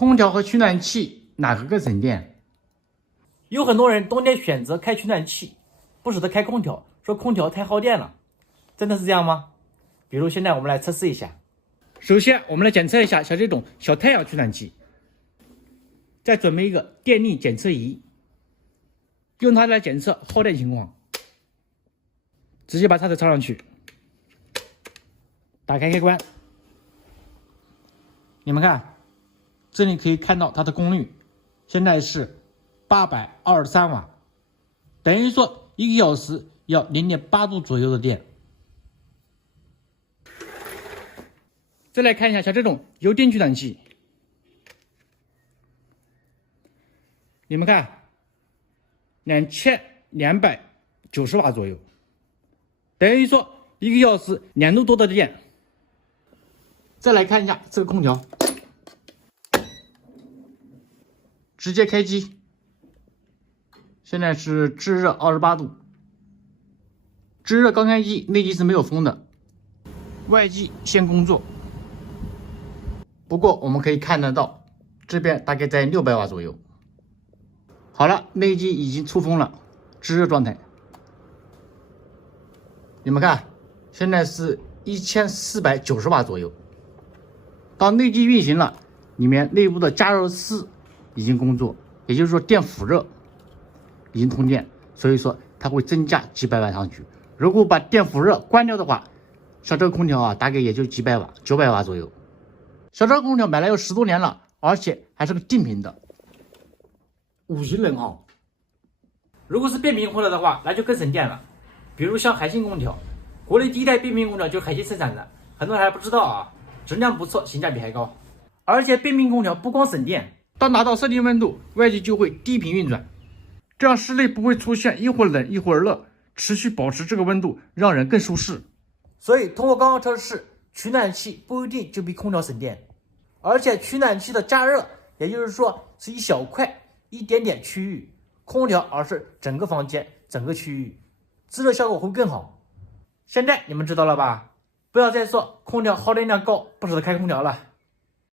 空调和取暖器哪个更省电？有很多人冬天选择开取暖器，不舍得开空调，说空调太耗电了。真的是这样吗？比如现在我们来测试一下。首先，我们来检测一下像这种小太阳取暖器。再准备一个电力检测仪，用它来检测耗电情况。直接把插头插上去，打开开关。你们看，这里可以看到它的功率，现在是823瓦，等于说1个小时要0.8度左右的电。再来看一下像这种油电取暖器，你们看2290瓦左右，等于说1个小时2度多的电。再来看一下这个空调，直接开机，现在是制热28度，制热刚开机，内机是没有风的，外机先工作。不过我们可以看得到，这边大概在600瓦左右。好了，内机已经出风了，制热状态。你们看，现在是1490瓦左右。当内机运行了，里面内部的加热丝已经工作，也就是说电辅热已经通电，所以说它会增加几百瓦上去。如果把电辅热关掉的话，像这个空调啊，大概也就几百瓦，900瓦左右。像这个空调买来有10多年了，而且还是个定频的5型能耗。如果是变频空调的话，那就更省电了。比如像海信空调，国内第一代变频空调就是海信生产的，很多人还不知道啊，质量不错，性价比还高。而且变频空调不光省电，当达到设定温度，外机就会低频运转，这样室内不会出现一会儿冷一会儿热，持续保持这个温度，让人更舒适。所以通过刚刚测试，取暖器不一定就比空调省电，而且取暖器的加热，也就是说是一小块一点点区域，空调而是整个房间整个区域，制热效果会更好。现在你们知道了吧？不要再说空调耗电量高，不舍得开空调了。